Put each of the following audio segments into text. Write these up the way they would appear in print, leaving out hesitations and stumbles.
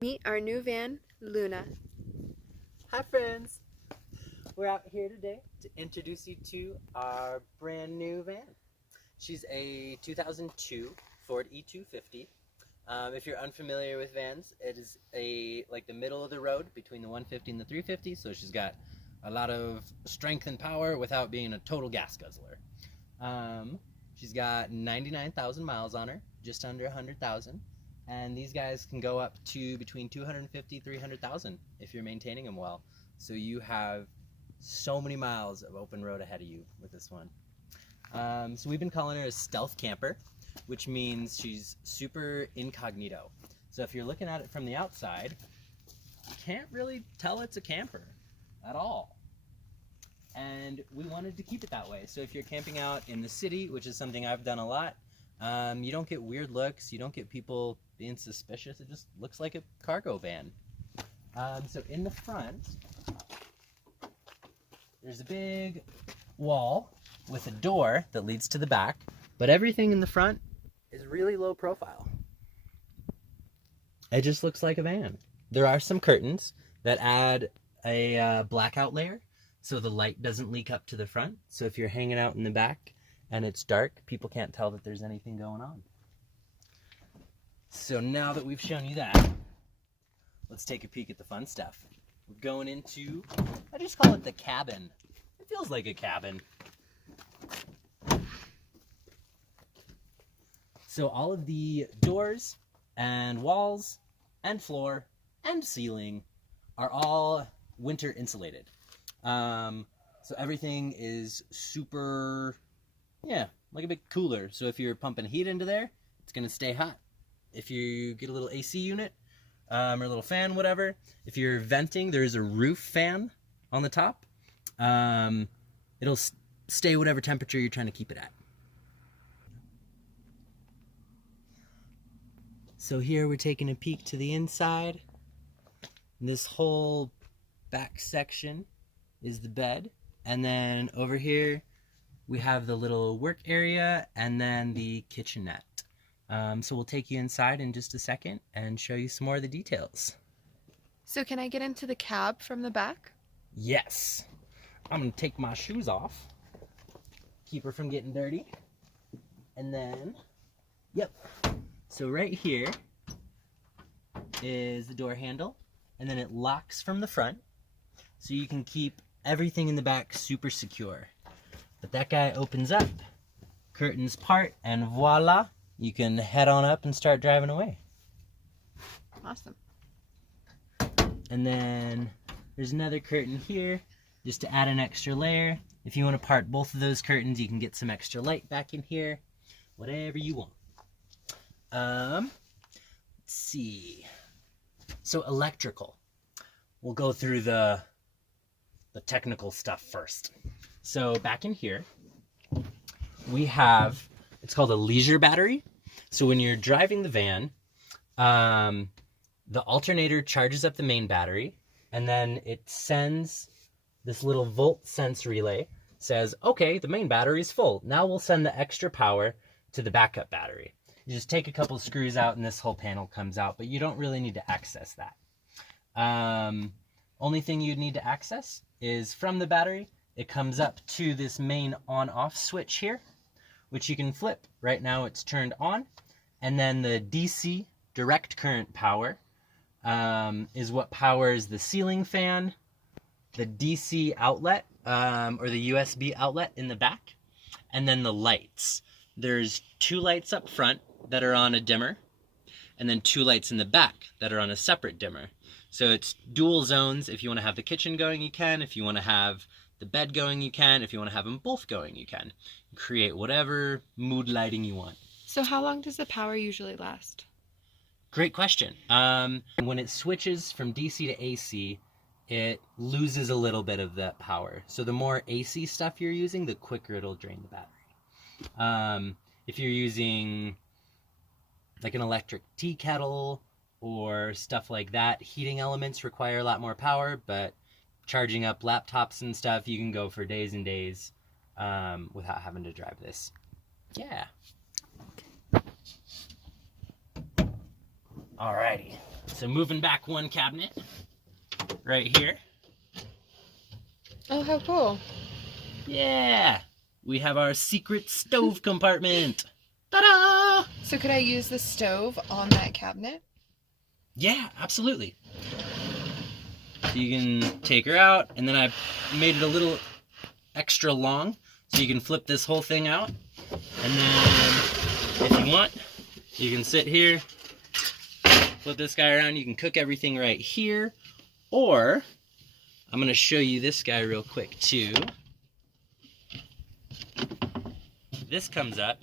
Meet our new van, Luna. Hi friends! We're out here today to introduce you to our brand new van. She's a 2002 Ford E-250. If you're unfamiliar with vans, it is like the middle of the road between the 150 and the 350, so she's got a lot of strength and power without being a total gas guzzler. She's got 99,000 miles on her, just under 100,000. And these guys can go up to between 250, 300,000 if you're maintaining them well. So you have so many miles of open road ahead of you with this one. So we've been calling her a stealth camper, which means she's super incognito. So if you're looking at it from the outside, you can't really tell it's a camper at all. And we wanted to keep it that way. So if you're camping out in the city, which is something I've done a lot, you don't get weird looks, you don't get people being suspicious. It just looks like a cargo van. So in the front, there's a big wall with a door that leads to the back, but everything in the front is really low profile. It just looks like a van. There are some curtains that add a blackout layer so the light doesn't leak up to the front. So if you're hanging out in the back and it's dark, people can't tell that there's anything going on. So now that we've shown you that, let's take a peek at the fun stuff. We're going into, I just call it the cabin. It feels like a cabin. So all of the doors and walls and floor and ceiling are all winter insulated. So everything is super, like a big cooler. So if you're pumping heat into there, it's gonna stay hot. If you get a little AC unit, or a little fan, whatever, if you're venting, there's a roof fan on the top. It'll stay whatever temperature you're trying to keep it at. So here we're taking a peek to the inside. This whole back section is the bed. And then over here, we have the little work area and then the kitchenette. So we'll take you inside in just a second and show you some more of the details. So can I get into the cab from the back? Yes. I'm gonna take my shoes off, keep her from getting dirty. And then, so right here is the door handle, and then it locks from the front, so you can keep everything in the back super secure. But that guy opens up, curtains part, and voila, you can head on up and start driving away. Awesome. And then there's another curtain here, just to add an extra layer. If you want to part both of those curtains, you can get some extra light back in here, whatever you want. Let's see. So electrical. We'll go through the technical stuff first. So back in here, we have, it's called a leisure battery. So when you're driving the van, the alternator charges up the main battery, and then it sends this little volt sense relay, says, okay, the main battery is full. Now we'll send the extra power to the backup battery. You just take a couple screws out and this whole panel comes out, but you don't really need to access that. Only thing you'd need to access is from the battery, it comes up to this main on-off switch here, which you can flip. Right now it's turned on, and then the DC, direct current power, is what powers the ceiling fan, the DC outlet, or the USB outlet in the back, and then the lights. There's 2 lights up front that are on a dimmer, and then 2 lights in the back that are on a separate dimmer. So it's dual zones. If you want to have the kitchen going, you can. If you want to have the bed going, you can. If you want to have them both going, you can. Create whatever mood lighting you want. So how long does the power usually last? Great question. When it switches from DC to AC, it loses a little bit of that power. So the more AC stuff you're using, the quicker it'll drain the battery. If you're using like an electric tea kettle or stuff like that, heating elements require a lot more power, but charging up laptops and stuff, you can go for days and days without having to drive this. Yeah. Alrighty. So moving back one cabinet right here. Oh, how cool. Yeah, we have our secret stove compartment. Ta-da! So could I use the stove on that cabinet? Yeah, absolutely. So you can take her out, and then I made it a little extra long, so you can flip this whole thing out. And then, if you want, you can sit here, flip this guy around. You can cook everything right here, or I'm going to show you this guy real quick, too. This comes up.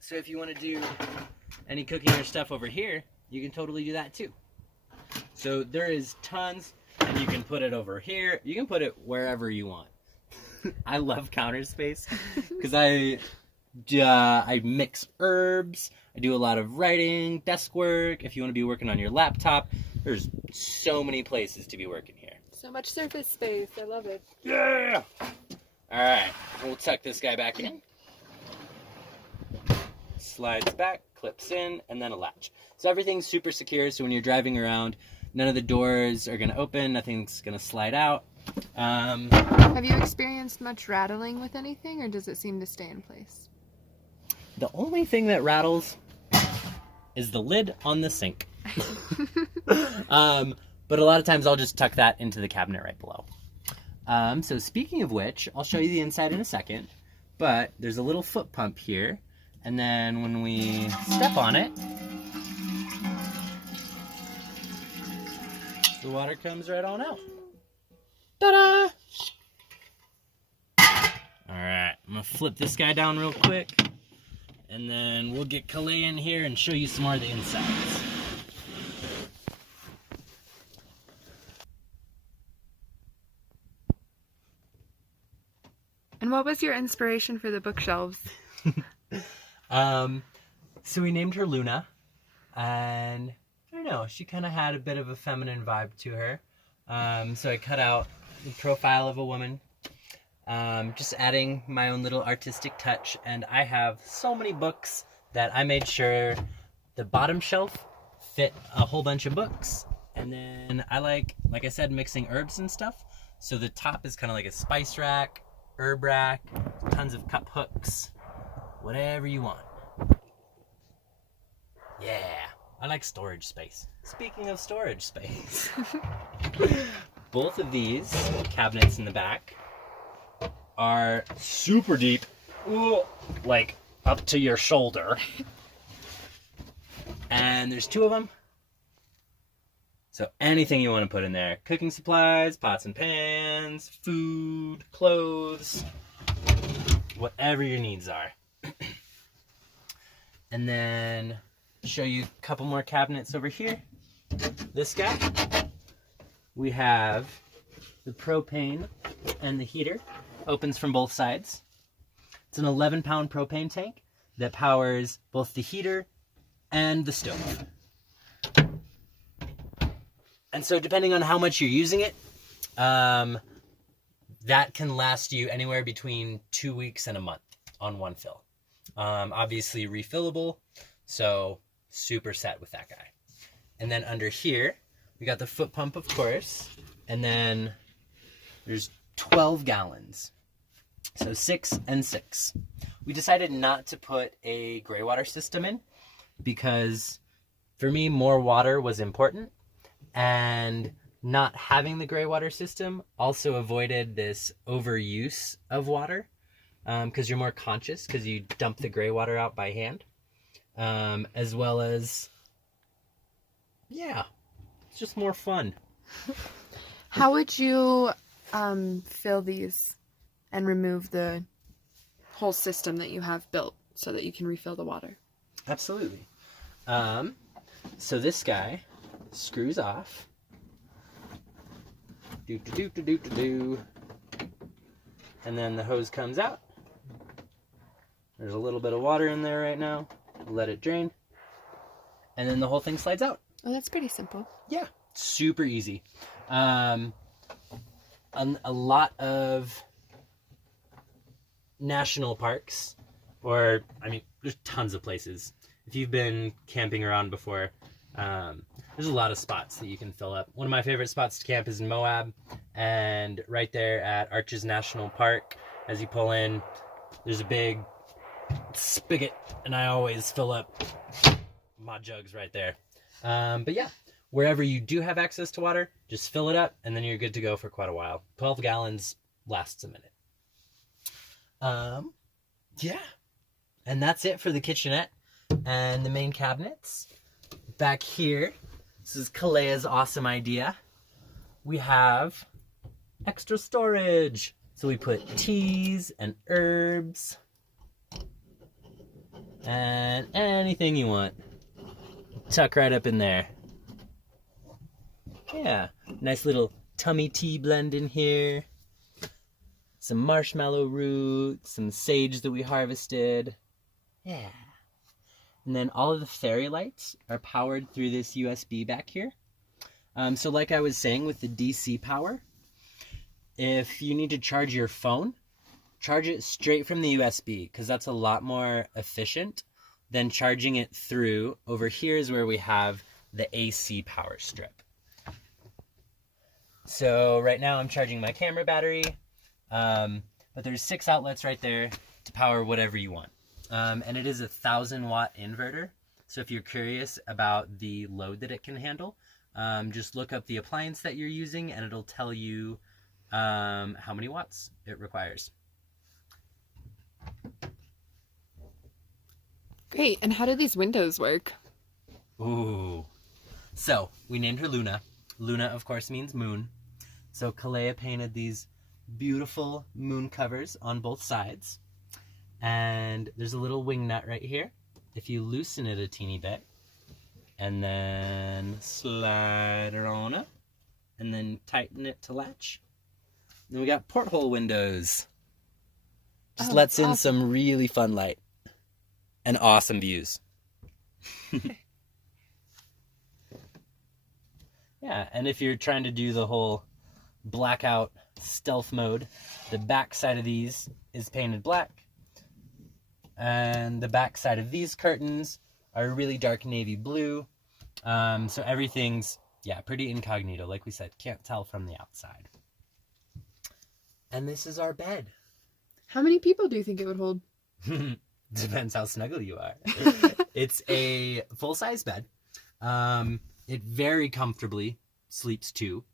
So if you want to do any cooking or stuff over here, you can totally do that too. So there is tons, and you can put it over here. You can put it wherever you want. I love counter space because I mix herbs. I do a lot of writing, desk work. If you want to be working on your laptop, there's so many places to be working here. So much surface space. I love it. Yeah! All right, we'll tuck this guy back in. Slides back, clips in, and then a latch. So everything's super secure, so when you're driving around, none of the doors are going to open, nothing's going to slide out. Have you experienced much rattling with anything, or does it seem to stay in place? The only thing that rattles is the lid on the sink. But a lot of times I'll just tuck that into the cabinet right below. So speaking of which, I'll show you the inside in a second, but there's a little foot pump here, and then when we step on it, the water comes right on out. Ta-da! Alright, I'm gonna flip this guy down real quick, and then we'll get Calais in here and show you some more of the insides. And what was your inspiration for the bookshelves? So we named her Luna, and I don't know, she kind of had a bit of a feminine vibe to her. So I cut out the profile of a woman, just adding my own little artistic touch, and I have so many books that I made sure the bottom shelf fit a whole bunch of books, and then I like I said, mixing herbs and stuff, so the top is kind of like a spice rack, herb rack, tons of cup hooks, whatever you want. Yeah, I like storage space. Speaking of storage space, both of these cabinets in the back are super deep, like up to your shoulder. And there's two of them. So anything you want to put in there. Cooking supplies, pots and pans, food, clothes, whatever your needs are. And then show you a couple more cabinets over here. This guy, we have the propane and the heater. Opens from both sides. It's an 11-pound propane tank that powers both the heater and the stove. And so depending on how much you're using it, that can last you anywhere between 2 weeks and a month on one fill. Obviously refillable, so super set with that guy. And then under here, we got the foot pump, of course, and then there's 12 gallons. So 6 and 6. We decided not to put a gray water system in because for me, more water was important, and not having the gray water system also avoided this overuse of water, because you're more conscious because you dump the gray water out by hand, as well as, yeah, it's just more fun. How would you fill these and remove the whole system that you have built so that you can refill the water? Absolutely. So this guy screws off. And then the hose comes out. There's a little bit of water in there right now. Let it drain. And then the whole thing slides out. Oh, that's pretty simple. Yeah, super easy. A lot of national parks, or, I mean, there's tons of places. if you've been camping around before, there's a lot of spots that you can fill up. One of my favorite spots to camp is in Moab, and right there at Arches National Park, as you pull in, there's a big spigot, and I always fill up my jugs right there. But yeah, wherever you do have access to water, just fill it up, and then you're good to go for quite a while. 12 gallons lasts a minute. Yeah, and that's it for the kitchenette and the main cabinets. Back here, this is Kalea's awesome idea. We have extra storage. So we put teas and herbs and anything you want. Tuck right up in there. Yeah, nice little tummy tea blend in here. Some marshmallow root, some sage that we harvested. Yeah. And then all of the fairy lights are powered through this USB back here. So like I was saying with the DC power, if you need to charge your phone, charge it straight from the USB, because that's a lot more efficient than charging it through. Over here is where we have the AC power strip. So right now I'm charging my camera battery, but there's 6 outlets right there to power whatever you want. And it is a 1,000-watt inverter. So if you're curious about the load that it can handle, just look up the appliance that you're using and it'll tell you how many watts it requires. Great. And how do these windows work? Ooh. So we named her Luna. Luna, of course, means moon. So Kalea painted these beautiful moon covers on both sides. And there's a little wing nut right here. If you loosen it a teeny bit, and then slide it on up, and then tighten it to latch. Then we got porthole windows. Just lets in some really fun light. And awesome views. Yeah, and if you're trying to do the whole blackout stealth mode, the back side of these is painted black. And the back side of these curtains are really dark navy blue. So everything's, pretty incognito. Like we said, can't tell from the outside. And this is our bed. How many people do you think it would hold? Depends how snuggle you are. It's a full-size bed. It very comfortably sleeps 2.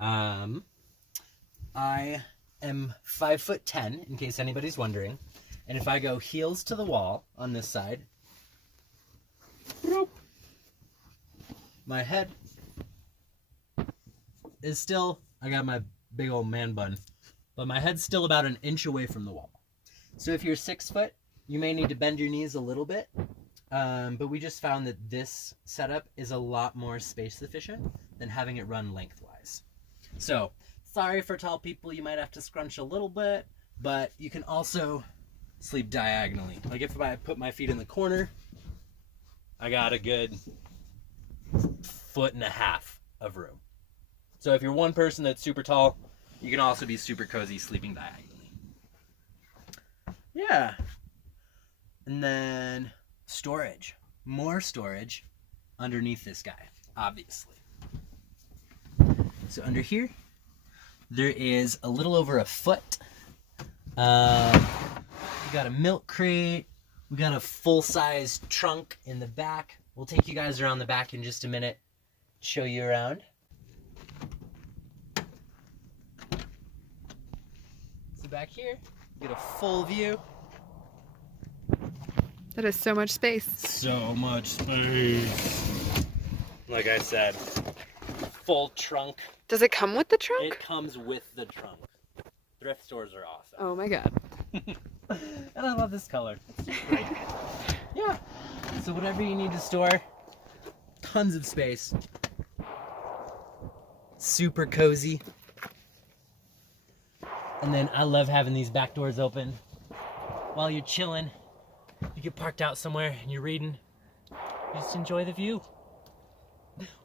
I am 5'10", in case anybody's wondering. And if I go heels to the wall on this side, my head is still, I got my big old man bun, but my head's still about an inch away from the wall. So if you're 6 foot, you may need to bend your knees a little bit, but we just found that this setup is a lot more space efficient than having it run lengthwise. So, sorry for tall people, you might have to scrunch a little bit, but you can also sleep diagonally. Like if I put my feet in the corner, I got a good 1.5 foot of room. So if you're one person that's super tall, you can also be super cozy sleeping diagonally. Yeah. And then storage. More storage underneath this guy, obviously. So under here, there is a little over 1 foot. We got a milk crate. We got a full-size trunk in the back. We'll take you guys around the back in just a minute, show you around. So back here, you get a full view. That is so much space. So much space. Like I said, full trunk. Does it come with the trunk? It comes with the trunk. Thrift stores are awesome. Oh my god. And I love this color. It's just great. Yeah. So whatever you need to store, tons of space. Super cozy. And then I love having these back doors open. While you're chilling, you get parked out somewhere and you're reading. Just enjoy the view.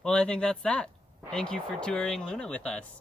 Well, I think that's that. Thank you for touring Luna with us.